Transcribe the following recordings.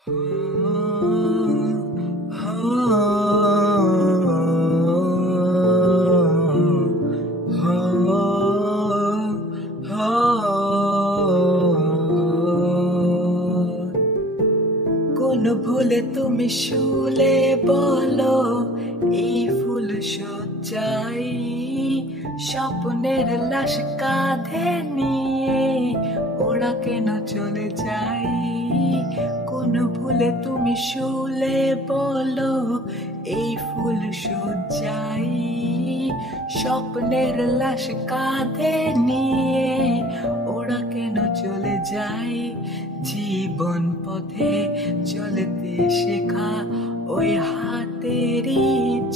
কোন ভুলে তুমি শুলে বলো এই ফুল সজ্জাই স্বপ্নের লাশ কাঁধে নিয়ে ওরা কেন চলে যাই। কোন ভুলে তুমি শুলে বলো এই ফুল সজ্জাই স্বপ্নের লাশ কাঁধে নিয়ে ওরা কেন চলে যায়। জীবন পথে চলতে শেখা ওই হাতেরই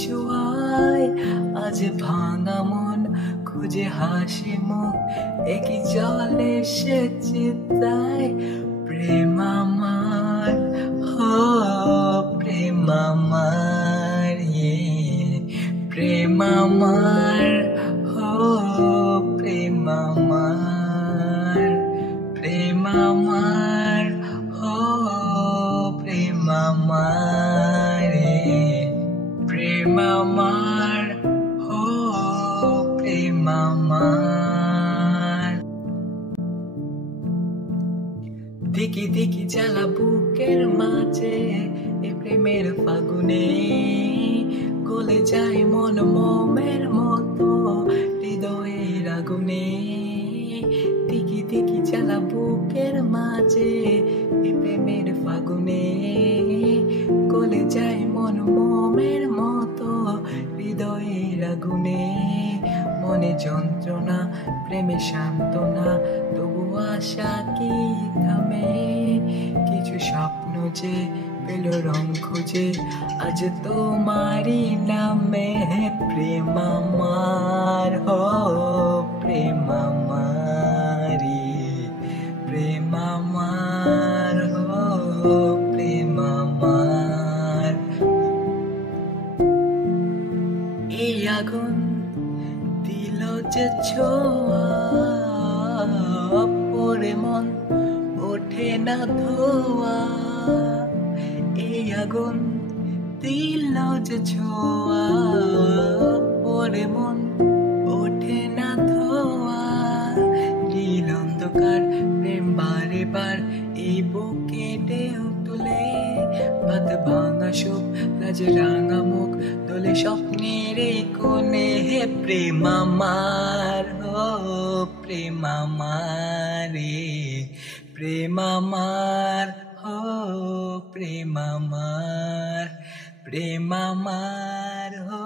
ছোঁয়ায় আজ ভাঙা মন খুঁজে হাসি মুখ একই জলে সে চিতায়। প্রেম আমার হো প্রেম আমার প্রেম আমার হো প্রেম আমার প্রেম আমার হো প্রেম আমার প্রেম আমার হো প্রেম আমার। দেখি দেখি জ্বালা বুকের মাঝে এ প্রেমের ফাগুনে গলে যায় মন মোমের মতো হৃদয়ের আগুনে। দেখি দেখি জ্বালা বুকের মাঝে এ প্রেমের ফাগুনে গলে যায় মন মোমের মতো হৃদয়ের আগুনে। মনে যন্ত্রণা প্রেমে সান্ত্বনা তবু আশা কি থামে। কিছু স্বপ্ন যে পেল রং খুঁজে আজ তোমারই নামে। প্রেম আমার হো প্রেম আমারি প্রেম আমার হো প্রেম আমার। এই আগুন দিল যে ছোঁয়া পরে মন ওঠে না ধোয়া। এই আগুন দিল যে ছোঁয়া পরে মন ওঠে না ধোয়া। নীল অন্ধকার প্রেম বারে বার এই বুকে ঢেউ তুলে ভাত ভাঙা সুখ লাজ রাঙা মুখ দোলে স্বপ্নের কোণে। হে প্রেম আমার হো প্রেম আমার প্রেম আমার হো প্রেম আমার প্রেম আমার হো